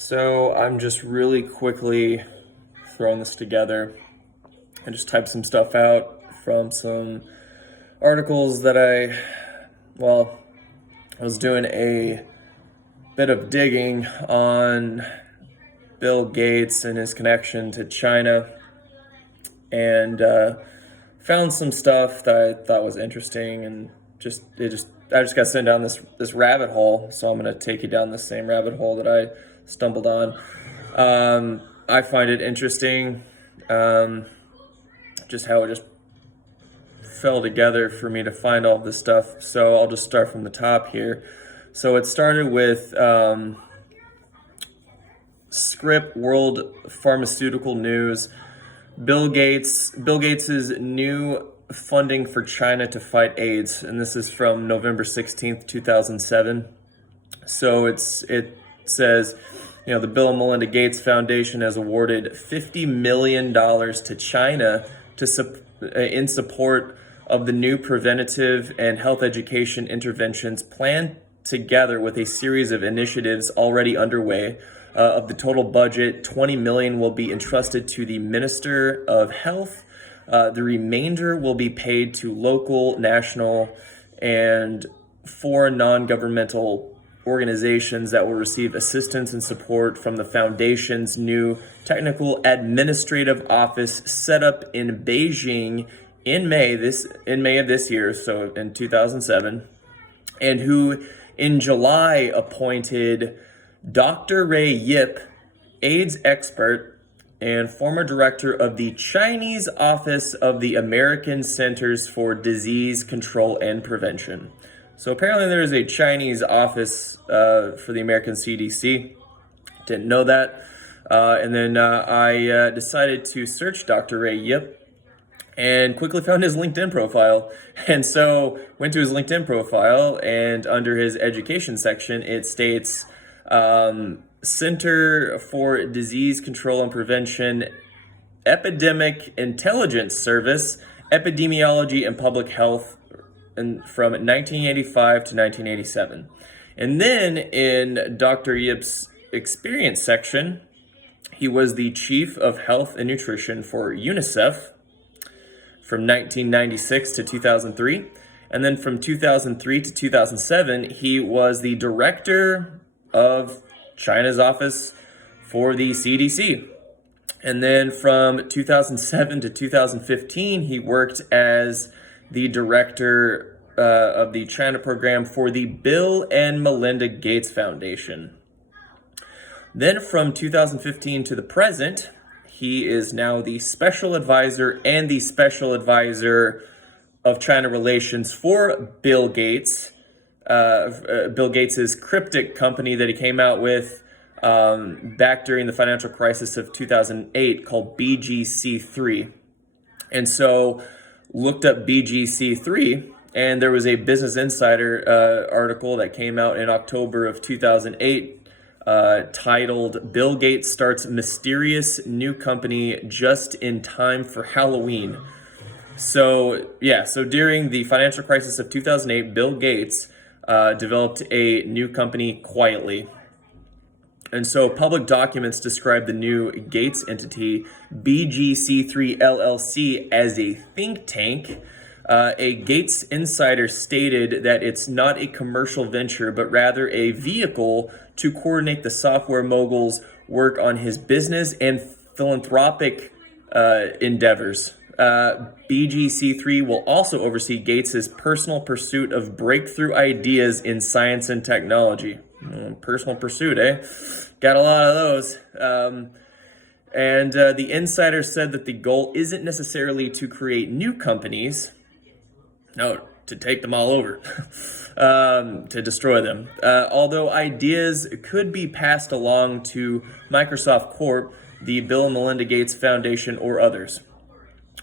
So I'm just really quickly throwing this together. I just typed some stuff out from some articles that I was doing a bit of digging on Bill Gates and his connection to China, and found some stuff that I thought was interesting, and I just got sent down this rabbit hole. So I'm gonna take you down the same rabbit hole that I stumbled on. I find it interesting, just how it just fell together for me to find all this stuff. So I'll just start from the top here. So it started with SCRIP, World Pharmaceutical News. Bill Gates's new funding for China to fight AIDS, and this is from November 16th, 2007. So it says, the Bill and Melinda Gates Foundation has awarded $50 million to China in support of the new preventative and health education interventions planned together with a series of initiatives already underway. Of the total budget, $20 million will be entrusted to the Minister of Health. The remainder will be paid to local, national, and foreign non-governmental organizations that will receive assistance and support from the foundation's new technical administrative office set up in Beijing in May of this year, so in 2007, and who in July appointed Dr. Ray Yip, AIDS expert and former director of the Chinese office of the American Centers for Disease Control and Prevention. So apparently there is a Chinese office for the American CDC. Didn't know that. And then I decided to search Dr. Ray Yip and quickly found his LinkedIn profile. And so went to his LinkedIn profile, and under his education section, it states Center for Disease Control and Prevention, Epidemic Intelligence Service, Epidemiology and Public Health, and from 1985 to 1987. And then in Dr. Yip's experience section, he was the Chief of Health and Nutrition for UNICEF from 1996 to 2003. And then from 2003 to 2007, he was the Director of China's office for the CDC. And then from 2007 to 2015, he worked as the director of the China program for the Bill and Melinda Gates Foundation. Then from 2015 to the present, he is now the special advisor and the special advisor of China relations for Bill Gates. Bill Gates's cryptic company that he came out with back during the financial crisis of 2008 called BGC3. And so looked up BGC3, and there was a Business Insider article that came out in October of 2008 titled Bill Gates Starts Mysterious New Company Just in Time for Halloween. So during the financial crisis of 2008, Bill Gates developed a new company quietly. And so public documents describe the new Gates entity, BGC3 LLC, as a think tank. A Gates insider stated that it's not a commercial venture, but rather a vehicle to coordinate the software mogul's work on his business and philanthropic endeavors. BGC3 will also oversee Gates's personal pursuit of breakthrough ideas in science and technology. Personal pursuit, eh? Got a lot of those. And the insider said that the goal isn't necessarily to create new companies. No, to take them all over, to destroy them. Although ideas could be passed along to Microsft Corp., the Bill and Melinda Gates Foundation, or others.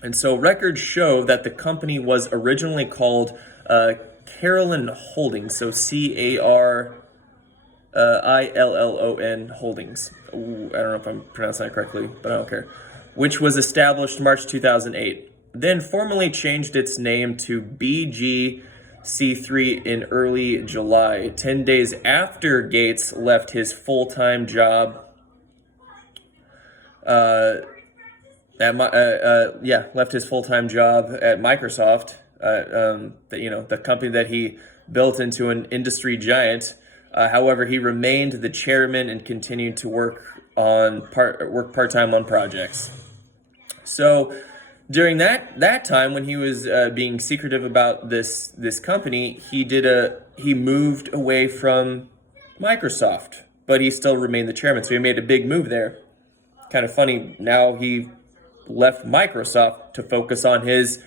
And so records show that the company was originally called Carillon Holdings, so CARILLON Holdings. Ooh, I don't know if I'm pronouncing that correctly, but I don't care. Which was established March 2008. Then formally changed its name to BGC3 in early July, 10 days after Gates left his full-time job left his full-time job at Microsoft, the company that he built into an industry giant. However, he remained the chairman and continued to work part-time on projects. So during that time, when he was being secretive about this company, he moved away from Microsoft, but he still remained the chairman. So he made a big move there. Kind of funny. Now he left Microsoft to focus on his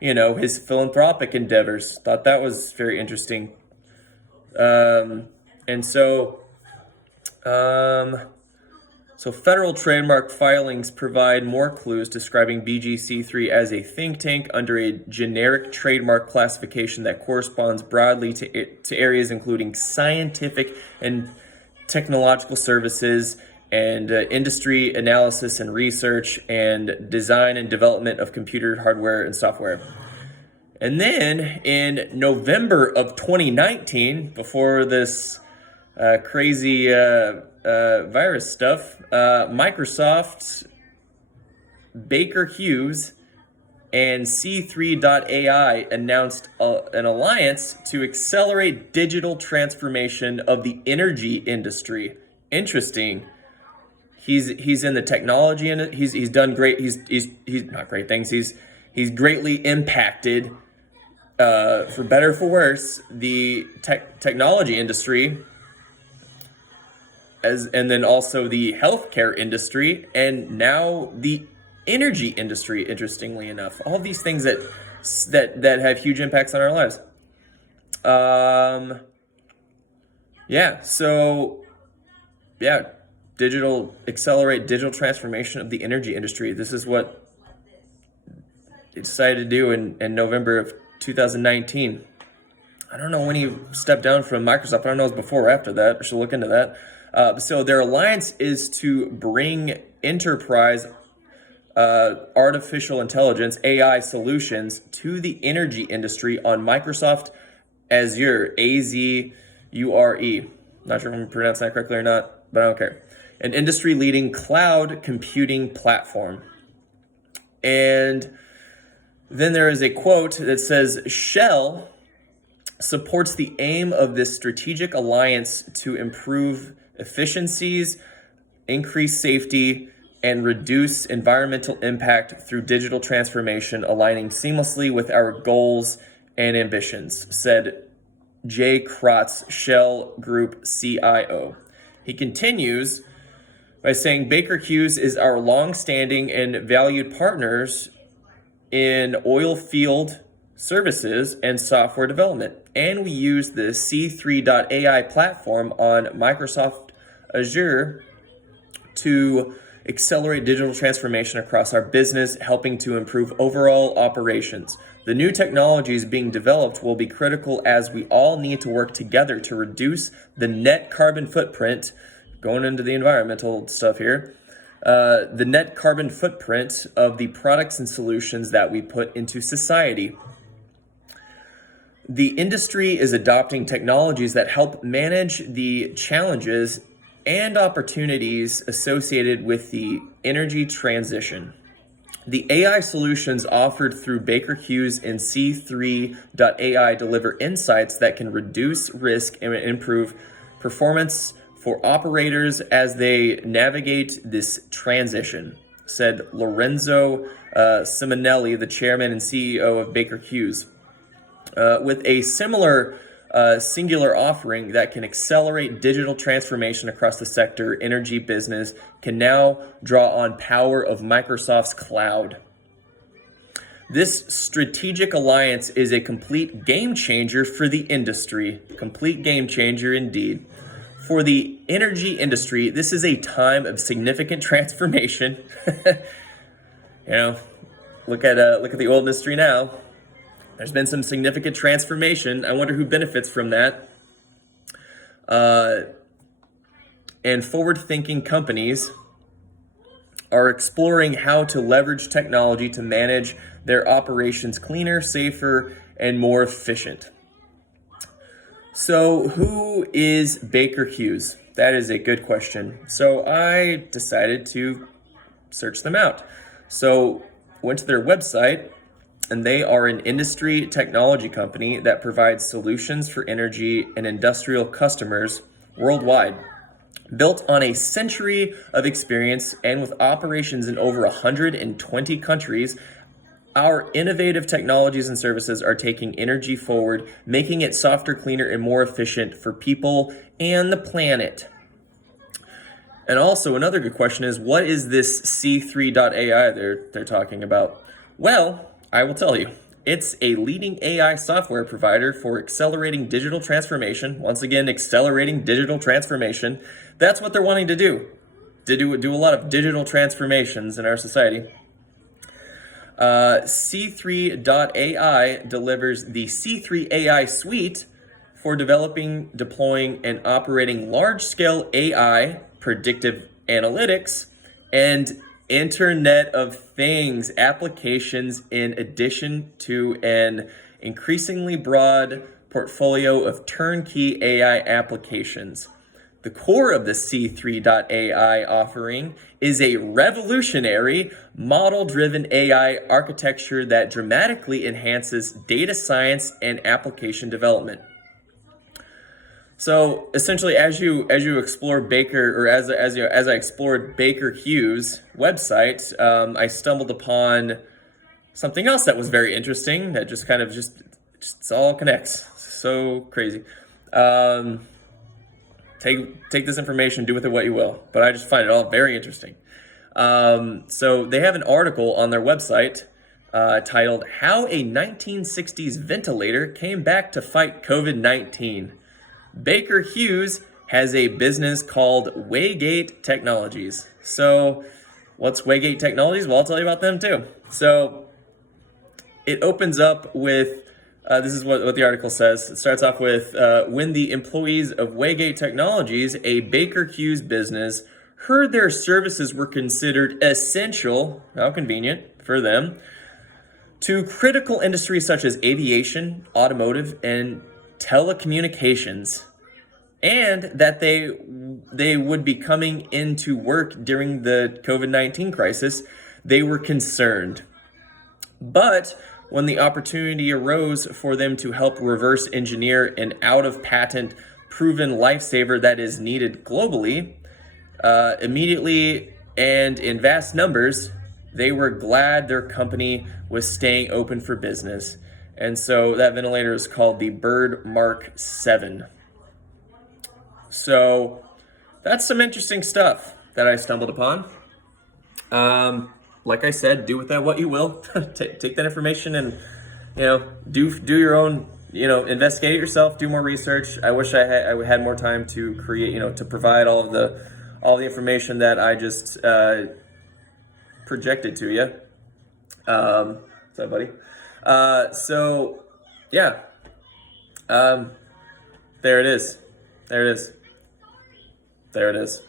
philanthropic endeavors. Thought that was very interesting. So federal trademark filings provide more clues describing BGC3 as a think tank under a generic trademark classification that corresponds broadly to areas including scientific and technological services and industry analysis and research and design and development of computer hardware and software. And then in November of 2019, before this crazy virus stuff, Microsoft, Baker Hughes, and C3.ai announced an alliance to accelerate digital transformation of the energy industry. Interesting. He's in the technology and he's done great. He's not great things. He's greatly impacted, for better or for worse, the technology industry, and then also the healthcare industry, and now the energy industry. Interestingly enough, all these things that have huge impacts on our lives. Accelerate digital transformation of the energy industry. This is what they decided to do in November of 2019. I don't know when he stepped down from Microsoft. I don't know if it was before or after that. I should look into that. So their alliance is to bring enterprise artificial intelligence, AI solutions to the energy industry on Microsoft Azure, Azure. Not sure if I'm pronouncing that correctly or not, but I don't care. An industry-leading cloud computing platform. And then there is a quote that says, Shell supports the aim of this strategic alliance to improve efficiencies, increase safety, and reduce environmental impact through digital transformation, aligning seamlessly with our goals and ambitions, said Jay Krotz, Shell Group CIO. He continues by saying, Baker Hughes is our long-standing and valued partners in oil field services and software development, and we use the C3.ai platform on Microsoft Azure to accelerate digital transformation across our business, helping to improve overall operations. The new technologies being developed will be critical as we all need to work together to reduce the net carbon footprint, going into the environmental stuff here, the net carbon footprint of the products and solutions that we put into society. The industry is adopting technologies that help manage the challenges and opportunities associated with the energy transition. The AI solutions offered through Baker Hughes and C3.ai deliver insights that can reduce risk and improve performance for operators as they navigate this transition, said Lorenzo Simonelli, the chairman and CEO of Baker Hughes. With a similar singular offering that can accelerate digital transformation across the sector, energy business can now draw on power of Microsoft's cloud. This strategic alliance is a complete game changer for the industry. Complete game changer indeed. For the energy industry, this is a time of significant transformation. Look at the oil industry now. There's been some significant transformation. I wonder who benefits from that. And forward-thinking companies are exploring how to leverage technology to manage their operations cleaner, safer, and more efficient. So who is Baker Hughes? That is a good question. So I decided to searched them out. So went to their website, and they are an industry technology company that provides solutions for energy and industrial customers worldwide. Built on a century of experience and with operations in over 120 countries, our innovative technologies and services are taking energy forward, making it softer, cleaner, and more efficient for people and the planet. And also, another good question is, what is this C3.ai they're talking about? Well, I will tell you. It's a leading AI software provider for accelerating digital transformation. Once again, accelerating digital transformation. That's what they're wanting to do. To do a lot of digital transformations in our society. C3.ai delivers the C3 AI suite for developing, deploying, and operating large-scale AI, predictive analytics, and Internet of Things applications, in addition to an increasingly broad portfolio of turnkey AI applications. The core of the C3.ai offering is a revolutionary model-driven AI architecture that dramatically enhances data science and application development. So essentially, as you explore Baker, or as I explored Baker Hughes' website, I stumbled upon something else that was very interesting. That just kind of just all connects. So crazy. Take this information, do with it what you will. But I just find it all very interesting. So they have an article on their website titled "How a 1960s Ventilator Came Back to Fight COVID-19." Baker Hughes has a business called Waygate Technologies. So what's Waygate Technologies? Well, I'll tell you about them too. So it opens up with, this is what the article says. It starts off with, when the employees of Waygate Technologies, a Baker Hughes business, heard their services were considered essential, how convenient for them, to critical industries such as aviation, automotive, and telecommunications, and that they would be coming into work during the COVID-19 crisis, they were concerned. But when the opportunity arose for them to help reverse engineer an out-of-patent proven lifesaver that is needed globally, immediately and in vast numbers, they were glad their company was staying open for business. And so that ventilator is called the Bird Mark 7. So that's some interesting stuff that I stumbled upon. Like I said, do with that what you will. Take that information and, do your own, investigate it yourself, do more research. I wish I had more time to create, to provide all the information that I just projected to you. What's up, buddy? So, yeah. There it is. There it is.